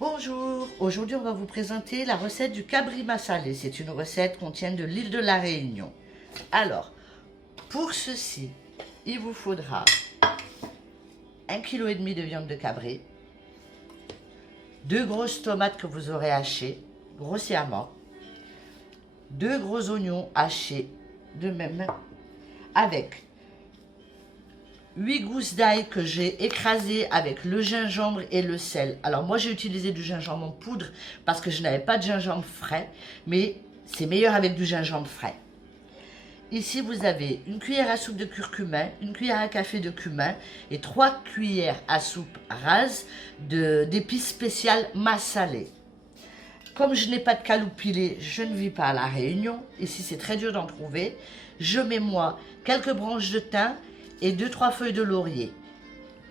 Bonjour, aujourd'hui on va vous présenter la recette du cabri massalé. C'est une recette qu'on tient de l'île de la Réunion. Alors, pour ceci, il vous faudra 1,5 kg de viande de cabri, 2 grosses tomates que vous aurez hachées grossièrement, 2 gros oignons hachés de même, avec 8 gousses d'ail que j'ai écrasées avec le gingembre et le sel. Alors moi j'ai utilisé du gingembre en poudre parce que je n'avais pas de gingembre frais, mais c'est meilleur avec du gingembre frais. Ici vous avez une cuillère à soupe de curcuma, une cuillère à café de cumin et 3 cuillères à soupe rases d'épices spéciales massalées. Comme je n'ai pas de caloupilé, je ne vis pas à La Réunion. Ici c'est très dur d'en trouver. Je mets moi quelques branches de thym et 2-3 feuilles de laurier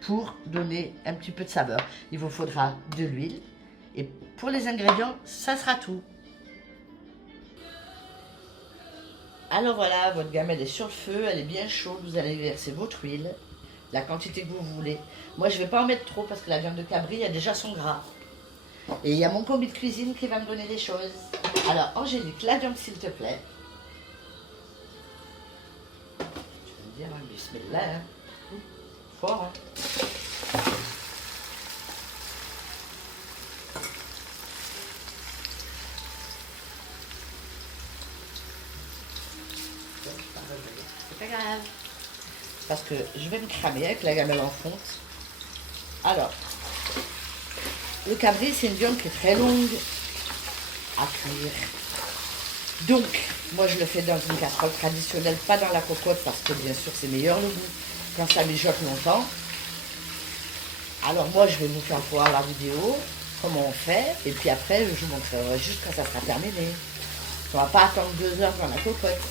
pour donner un petit peu de saveur. Il vous faudra de l'huile et pour les ingrédients, ça sera tout. Alors voilà, votre gamelle est sur le feu, elle est bien chaude, vous allez verser votre huile, la quantité que vous voulez. Moi je ne vais pas en mettre trop parce que la viande de cabri a déjà son gras. Et il y a mon commis de cuisine qui va me donner des choses. Alors Angélique, la viande s'il te plaît. Dire, hein, bismillah, hein. Fort, hein. C'est pas grave. Parce que je vais me cramer avec la gamelle en fonte. Alors, le cabri, c'est une viande qui est très longue à cuire. Donc, moi je le fais dans une casserole traditionnelle, pas dans la cocotte, parce que bien sûr c'est meilleur le goût quand ça mijote longtemps. Alors moi je vais vous faire voir la vidéo, comment on fait, et puis après je vous montrerai juste quand ça sera terminé. On ne va pas attendre 2 heures dans la cocotte.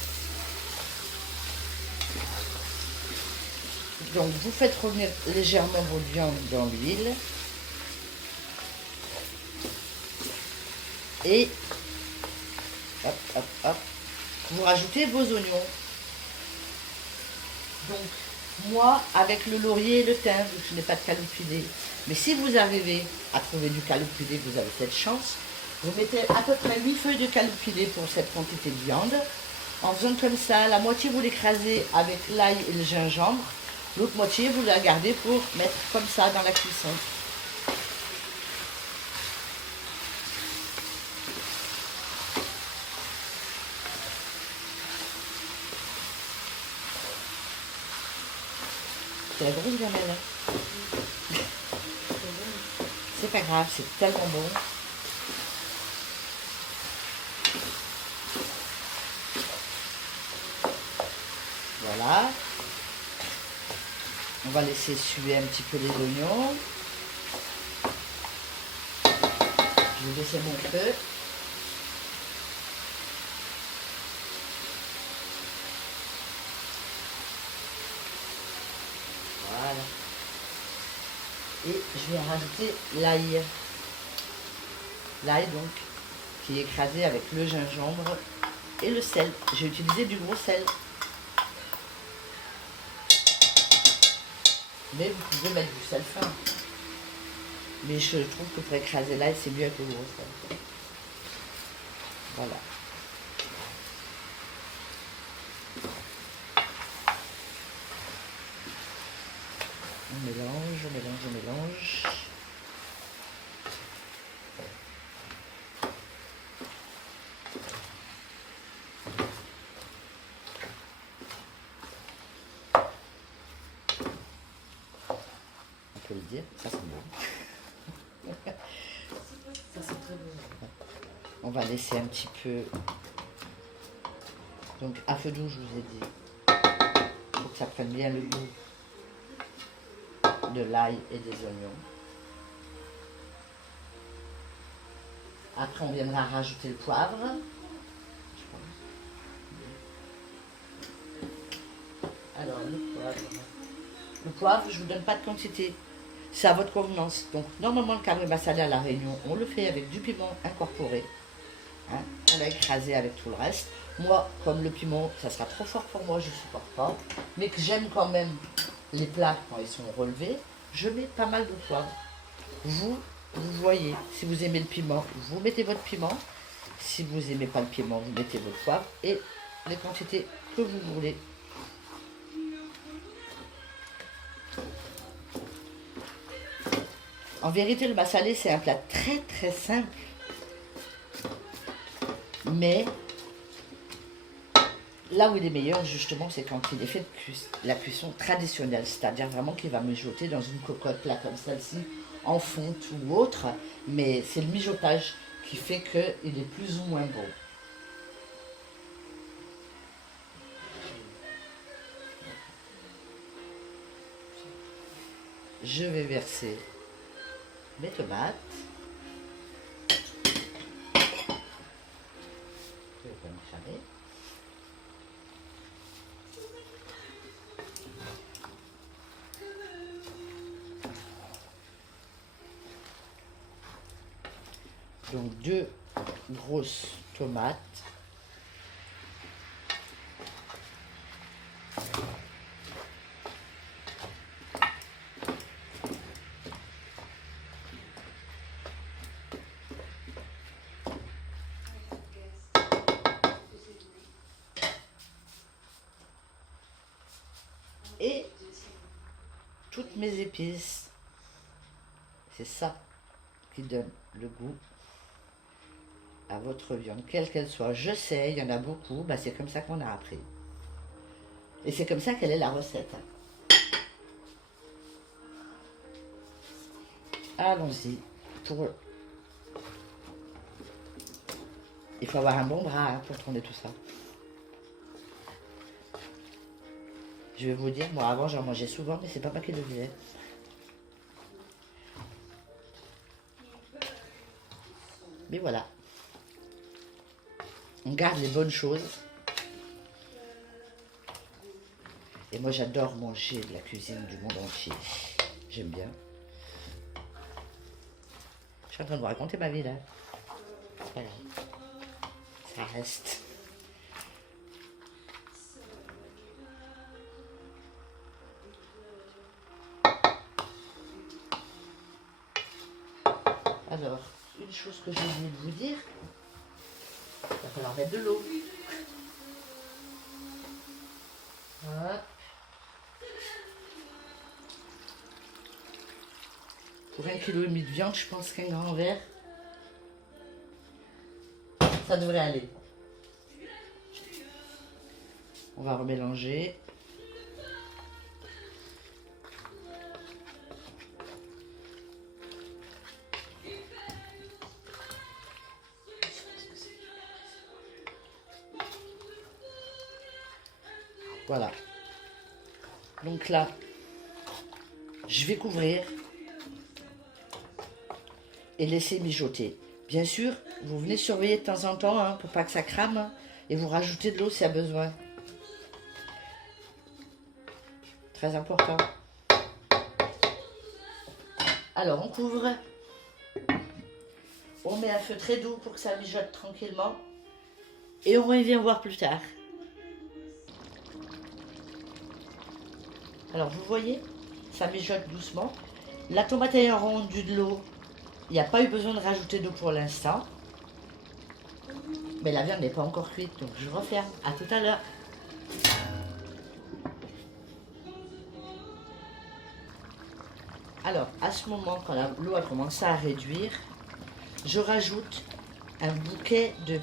Donc vous faites revenir légèrement votre viande dans l'huile. Et hop, hop, hop. Vous rajoutez vos oignons. Donc, moi, avec le laurier et le thym, vu que je n'ai pas de caloupilé, mais si vous arrivez à trouver du caloupilé, vous avez cette chance, vous mettez à peu près 8 feuilles de caloupilé pour cette quantité de viande. En faisant comme ça, la moitié vous l'écrasez avec l'ail et le gingembre, l'autre moitié vous la gardez pour mettre comme ça dans la cuisson. C'est la grosse gamelle. Hein. C'est pas grave, c'est tellement bon. Voilà. On va laisser suer un petit peu les oignons. Je vais baisser mon feu. Voilà. Et je vais rajouter l'ail. L'ail donc, qui est écrasé avec le gingembre et le sel. J'ai utilisé du gros sel. Mais vous pouvez mettre du sel fin. Mais je trouve que pour écraser l'ail, c'est mieux avec le gros sel. Voilà. On mélange, on mélange, on mélange. On peut le dire, ça c'est bon. Ça c'est très bon. On va laisser un petit peu. Donc à feu doux, je vous ai dit. Il faut que ça prenne bien le goût de l'ail et des oignons. Après, on viendra rajouter le poivre. Alors, le poivre, je ne vous donne pas de quantité. C'est à votre convenance. Donc, normalement, le cabri massalé à La Réunion, on le fait avec du piment incorporé. Hein, on l'a écrasé avec tout le reste. Moi, comme le piment, ça sera trop fort pour moi, je ne supporte pas. Mais que j'aime quand même les plats quand ils sont relevés, je mets pas mal de poivre. Vous, vous voyez, si vous aimez le piment, vous mettez votre piment. Si vous n'aimez pas le piment, vous mettez votre poivre et les quantités que vous voulez. En vérité, le massalé, c'est un plat très très simple. Mais là où il est meilleur, justement, c'est quand il est fait de la cuisson traditionnelle. C'est-à-dire vraiment qu'il va mijoter dans une cocotte, là, comme celle-ci, en fonte ou autre. Mais c'est le mijotage qui fait qu'il est plus ou moins bon. Je vais verser mes tomates. Je vais me cramer. Donc 2 grosses tomates. Et toutes mes épices. C'est ça qui donne le goût à votre viande, quelle qu'elle soit. Je sais, il y en a beaucoup, bah c'est comme ça qu'on a appris. Et c'est comme ça qu'elle est la recette. Allons-y. Il faut avoir un bon bras hein, pour tourner tout ça. Je vais vous dire, moi avant j'en mangeais souvent, mais c'est pas moi qui le faisais. Mais voilà. On garde les bonnes choses. Et moi j'adore manger de la cuisine du monde entier. J'aime bien. Je suis en train de vous raconter ma vie là. Voilà. Ça reste. Alors, une chose que j'ai oublié de vous dire, il va falloir mettre de l'eau. Hop. Pour 1,5 kg de viande, je pense qu'un grand verre, ça devrait aller. On va remélanger. Voilà. Donc là, je vais couvrir et laisser mijoter. Bien sûr, vous venez surveiller de temps en temps hein, pour pas que ça crame hein, et vous rajoutez de l'eau s'il y a besoin. Très important. Alors, on couvre. On met un feu très doux pour que ça mijote tranquillement. Et on revient voir plus tard. Alors, vous voyez, ça mijote doucement. La tomate ayant rendu de l'eau, il n'y a pas eu besoin de rajouter d'eau pour l'instant. Mais la viande n'est pas encore cuite, donc je referme. À tout à l'heure. Alors, à ce moment, quand l'eau a commencé à réduire, je rajoute un bouquet de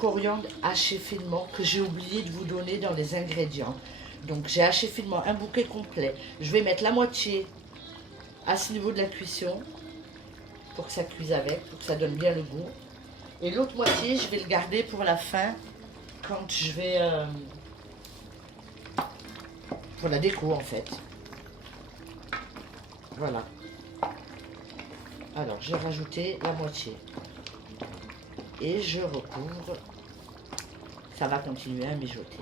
coriandre haché finement que j'ai oublié de vous donner dans les ingrédients. Donc, j'ai haché finement un bouquet complet. Je vais mettre la moitié à ce niveau de la cuisson pour que ça cuise avec, pour que ça donne bien le goût. Et l'autre moitié, je vais le garder pour la fin quand je vais... pour la déco en fait. Voilà. Alors, j'ai rajouté la moitié. Et je recouvre. Ça va continuer à mijoter.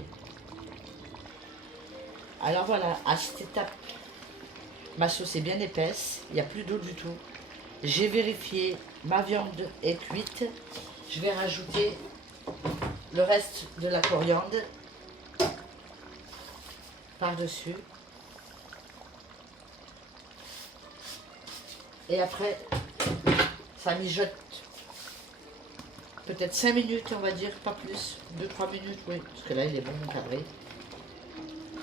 Alors voilà, à cette étape, ma sauce est bien épaisse. Il n'y a plus d'eau du tout. J'ai vérifié, ma viande est cuite. Je vais rajouter le reste de la coriandre par-dessus. Et après, Ça mijote peut-être 5 minutes, on va dire, pas plus. 2-3 minutes, oui, parce que là, il est bon, mon cabri.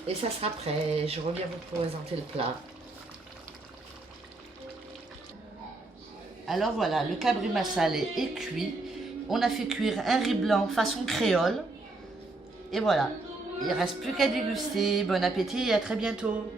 Et ça sera prêt. Je reviens vous présenter le plat. Alors voilà, le cabri massalé est cuit. On a fait cuire un riz blanc façon créole. Et voilà, il ne reste plus qu'à déguster. Bon appétit et à très bientôt.